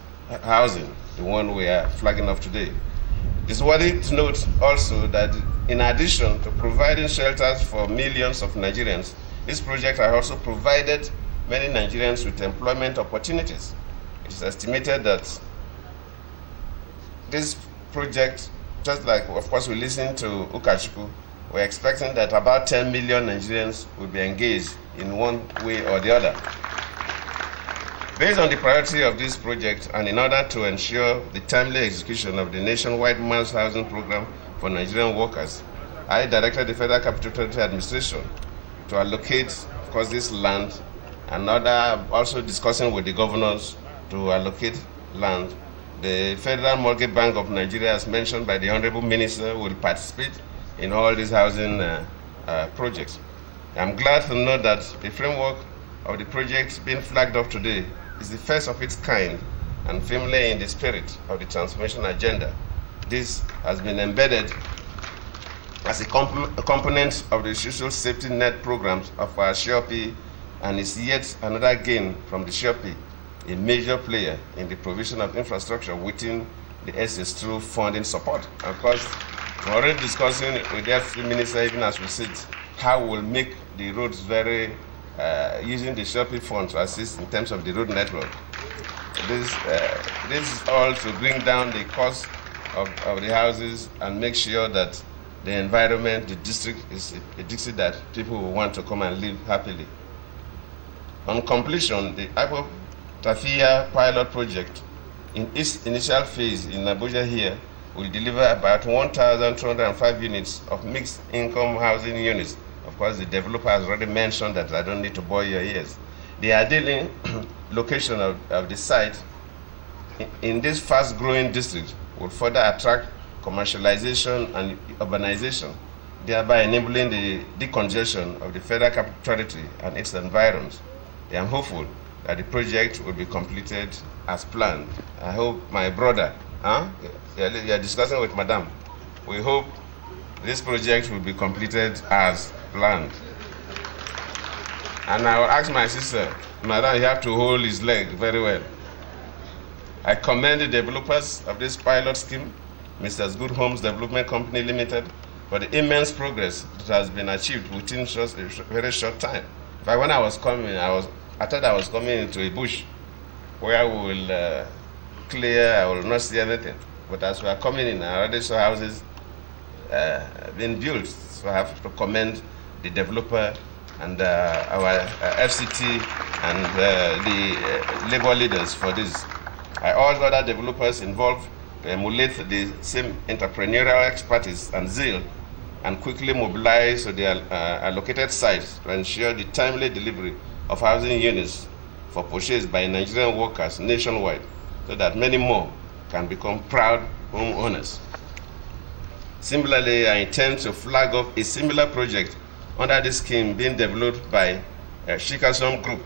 housing, the one we are flagging off today. It's worthy to note also that in addition to providing shelters for millions of Nigerians, this project has also provided many Nigerians with employment opportunities. It is estimated that this project, just like, of course, we listened to Ukachukwu, we're expecting that about 10 million Nigerians will be engaged in one way or the other. Based on the priority of this project and in order to ensure the timely execution of the nationwide mass housing program for Nigerian workers, I directed the Federal Capital Territory Administration to allocate, of course, this land, and also discussing with the governors to allocate land. The Federal Mortgage Bank of Nigeria, as mentioned by the Honorable Minister, will participate in all these housing projects. I'm glad to know that the framework of the project being flagged up today is the first of its kind and firmly in the spirit of the transformation agenda. This has been embedded as a component of the social safety net programs of our SHOP and is yet another gain from the SHOP, a major player in the provision of infrastructure within the SS through funding support. Of course, we're already discussing with the FMBN Minister, even as we sit, how we'll make the roads very, using the SHOP fund to assist in terms of the road network. This is all to bring down the cost of the houses and make sure that the environment, the district is a district that people will want to come and live happily. On completion, the Ipo Tafia pilot project in its initial phase in Abuja here will deliver about 1,205 units of mixed income housing units. Of course, the developer has already mentioned that. I don't need to bore your ears. The ideal location of the site in this fast-growing district will further attract commercialization and urbanization, thereby enabling the decongestion of the Federal Capital Territory and its environs. I am hopeful that the project will be completed as planned. I hope my brother, you're discussing with Madam, we hope this project will be completed as planned. And I will ask my sister, Madam, you have to hold his leg very well. I commend the developers of this pilot scheme, Mr. Good Homes Development Company Limited, for the immense progress that has been achieved within just a very short time. In fact, when I was coming, I thought I was coming into a bush where we will clear, I will not see anything. But as we are coming in, I already saw houses being built. So I have to commend the developer and our FCT and the labor leaders for this. I urge other developers involved to emulate the same entrepreneurial expertise and zeal and quickly mobilize to their allocated sites to ensure the timely delivery of housing units for purchase by Nigerian workers nationwide so that many more can become proud homeowners. Similarly, I intend to flag up a similar project under this scheme being developed by Shikasom Group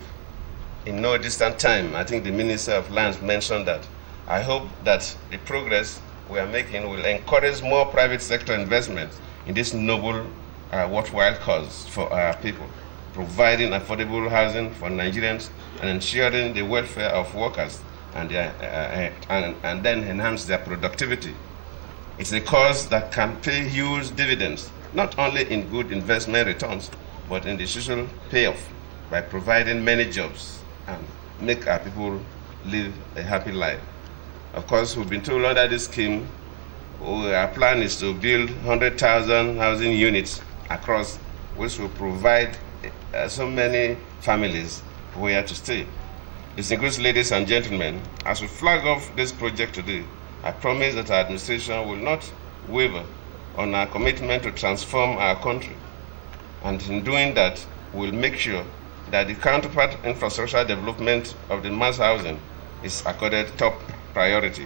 in no distant time. I think the Minister of Lands mentioned that. I hope that the progress we are making will encourage more private sector investment in this noble, worthwhile cause for our people, providing affordable housing for Nigerians and ensuring the welfare of workers and then enhance their productivity. It's a cause that can pay huge dividends, not only in good investment returns, but in the social payoff by providing many jobs and make our people live a happy life. Of course, we've been told under this scheme, our plan is to build 100,000 housing units across, which will provide so many families where to stay. Distinguished ladies and gentlemen, as we flag off this project today, I promise that our administration will not waver on our commitment to transform our country. And in doing that, we'll make sure that the counterpart infrastructure development of the mass housing is accorded top priority.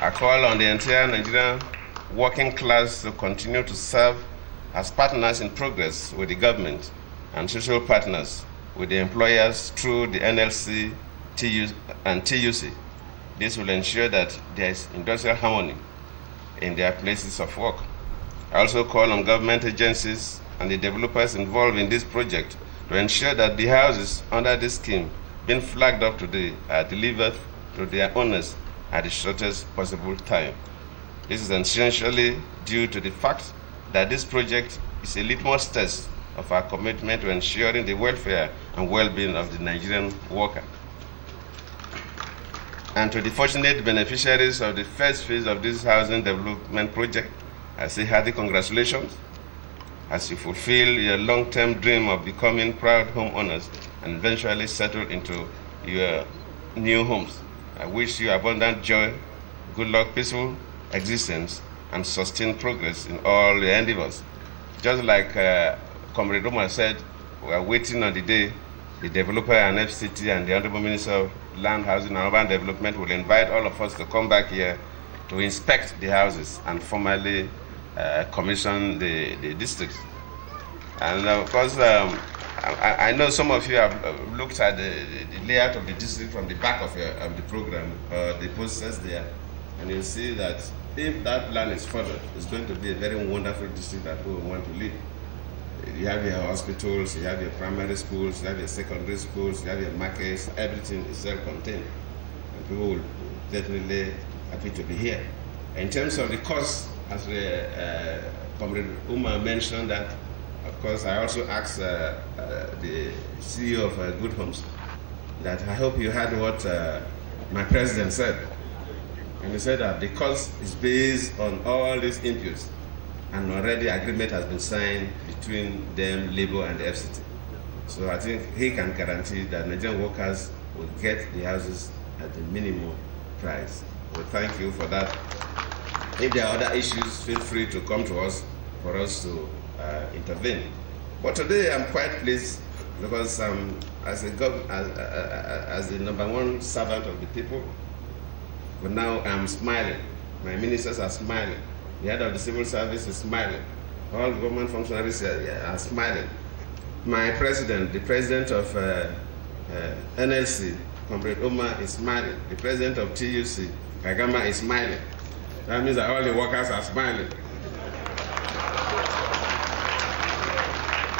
I call on the entire Nigerian working class to continue to serve as partners in progress with the government and social partners with the employers through the NLC and TUC. This will ensure that there is industrial harmony in their places of work. I also call on government agencies and the developers involved in this project to ensure that the houses under this scheme being flagged up today are delivered to their owners at the shortest possible time. This is essentially due to the fact that this project is a litmus test of our commitment to ensuring the welfare and well-being of the Nigerian worker. And to the fortunate beneficiaries of the first phase of this housing development project, I say hearty congratulations as you fulfill your long-term dream of becoming proud homeowners and eventually settle into your new homes. I wish you abundant joy, good luck, peaceful existence, and sustained progress in all your endeavors. Just like Comrade Omar said, we are waiting on the day the developer and FCT and the Honorable Minister of Land, Housing and Urban Development will invite all of us to come back here to inspect the houses and formally commission the districts. And of course, I know some of you have looked at the layout of the district from the back of the program, the posters there, and you'll see that if that plan is followed, it's going to be a very wonderful district that we want to live. You have your hospitals, you have your primary schools, you have your secondary schools, you have your markets, everything is self-contained. And people will definitely happy to be here. In terms of the cost, as Comrade Umar mentioned that, of course, I also asked the CEO of Good Homes that I hope you heard what my president said. And he said that the cost is based on all these inputs, and already agreement has been signed between them, Labour and the FCT. So I think he can guarantee that Nigerian workers will get the houses at the minimum price. So thank you for that. If there are other issues, feel free to come to us for us to intervene. But today I'm quite pleased because as the #1 servant of the people, but now I'm smiling. My ministers are smiling. The head of the civil service is smiling. All government functionaries are smiling. My president, the president of NLC, Comrade Omar, is smiling. The president of TUC, Kagama, is smiling. That means that all the workers are smiling.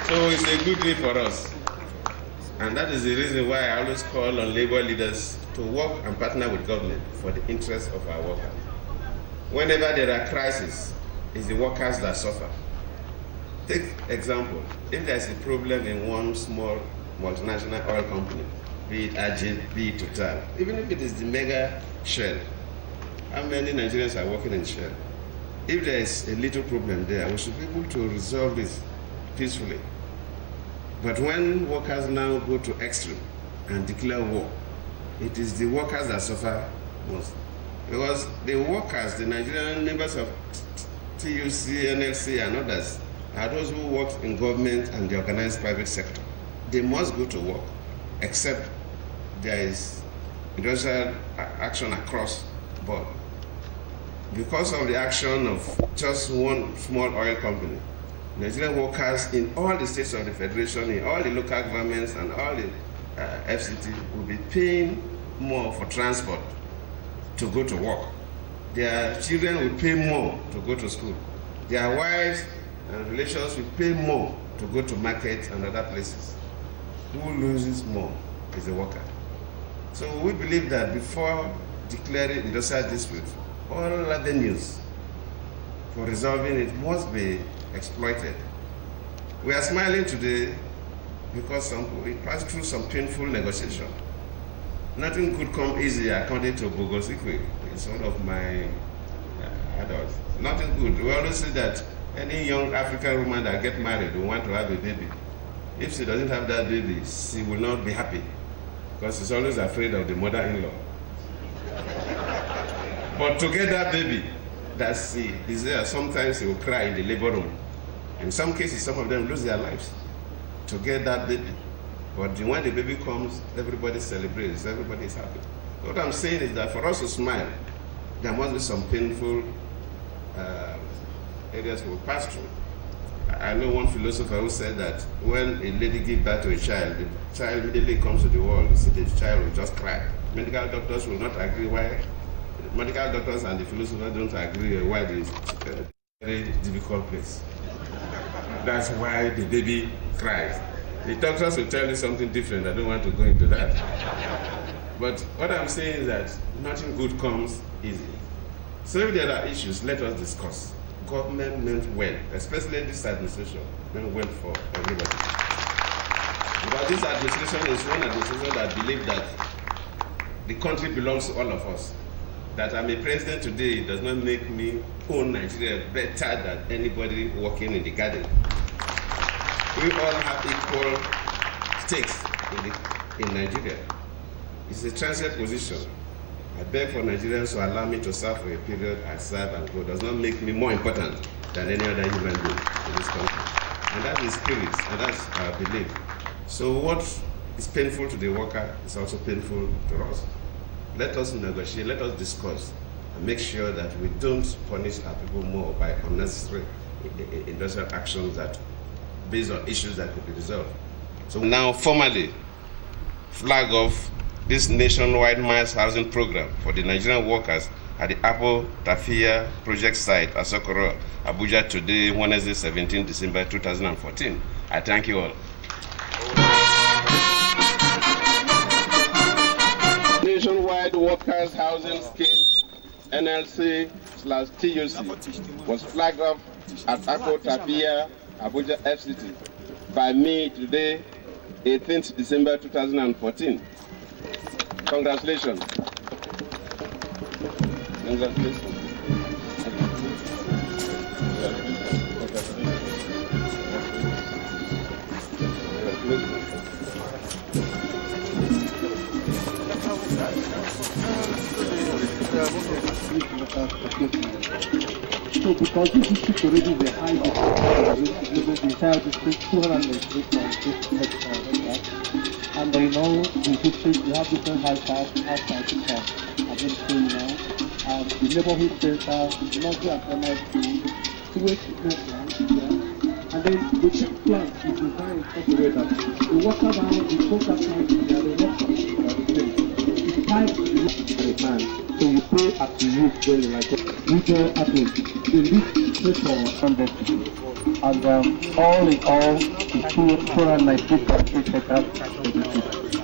So it's a good day for us. And that is the reason why I always call on labor leaders to work and partner with government for the interest of our workers. Whenever there are crises, it's the workers that suffer. Take example, if there's a problem in one small multinational oil company, be it Ajit, be it Total, even if it is the mega Shell, how many Nigerians are working in Shell? If there is a little problem there, we should be able to resolve this peacefully. But when workers now go to extreme and declare war, it is the workers that suffer most. Because the workers, the Nigerian members of TUC, NLC, and others, are those who work in government and the organized private sector. They must go to work, except there is industrial action across the board. Because of the action of just one small oil company, Nigerian workers in all the states of the Federation, in all the local governments and all the FCT will be paying more for transport to go to work. Their children will pay more to go to school. Their wives and relations will pay more to go to markets and other places. Who loses more is the worker. So we believe that before declaring industrial dispute, all avenues for resolving it must be exploited. We are smiling today because we passed through some painful negotiation. Nothing could come easy according to Bogos Ikwe. It's one of my adults. Nothing good. We always say that any young African woman that gets married will want to have a baby. If she doesn't have that baby, she will not be happy because she's always afraid of the mother-in-law. But to get that baby, that's is there. Sometimes she will cry in the labor room. In some cases, some of them lose their lives to get that baby. But when the baby comes, everybody celebrates, everybody is happy. What I'm saying is that for us to smile, there must be some painful areas we'll pass through. I know one philosopher who said that when a lady gives birth to a child, the child immediately comes to the world, so the child will just cry. Medical doctors will not agree why. Medical doctors and the philosopher don't agree why it's a very difficult place. That's why the baby cries. The doctors will tell you something different. I don't want to go into that. But what I'm saying is that nothing good comes easy. So if there are issues, let us discuss. Government meant well, especially this administration. going well for everybody. Because this administration is one administration that believes that the country belongs to all of us. That I'm a president today does not make me own Nigeria better than anybody working in the garden. We all have equal stakes in Nigeria. It's a transient position. I beg for Nigerians to allow me to serve for a period. I serve and go. Does not make me more important than any other human being in this country. And that is spirit, and that's our belief. So what is painful to the worker is also painful to us. Let us negotiate, let us discuss, and make sure that we don't punish our people more by unnecessary industrial actions that based on issues that could be resolved. So now formally flag off this nationwide mass housing program for the Nigerian workers at the Apple Tafia project site at Sokoro, Abuja today, Wednesday, 17 December 2014. I thank you all. Nationwide Workers Housing Scheme, NLC/TUC, was flagged off at Apple Tafia, Abuja FCT by me today, 18th December 2014. Congratulations. Congratulations. So because this district already is a high district, the entire district, 208 and you know, the district, we have different high parts, at this school now, and the neighborhood center, the nursery and primary school, sewage treatment plant, and then the check plant is designed in such a way that the water down, the focus plant, they are the workers, they are the same. It's tied to the man. So you pay as you use daily, like retail athletes. In this sector, and all in all, it's 296.8 hectares.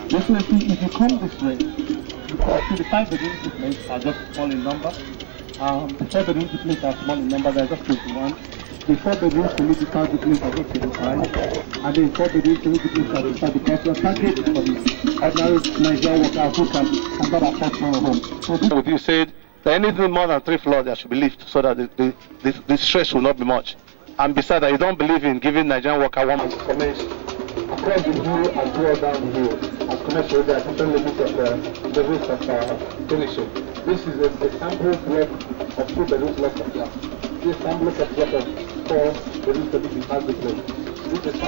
Definitely, if you come this way, you can see the 5-bedroom duplex are just small in number. The 4-bedroom duplex are small in number, they are just 21. The 4-bedroom political duplex are just 25. And the 4-bedroom duplex are 25 because your target is for the ordinary Nigerian worker who cannot afford small home. So this you said that anything more than 3 floors there should be lifted so that the stress will not be much. And besides that, you don't believe in giving Nigerian worker one month commence across the hill and through down the hill as commercial there are different levels of finishing. This is a sample block of 2 bedroom blocks of flat. This sample block of 4 bedroom blocks has the place. This is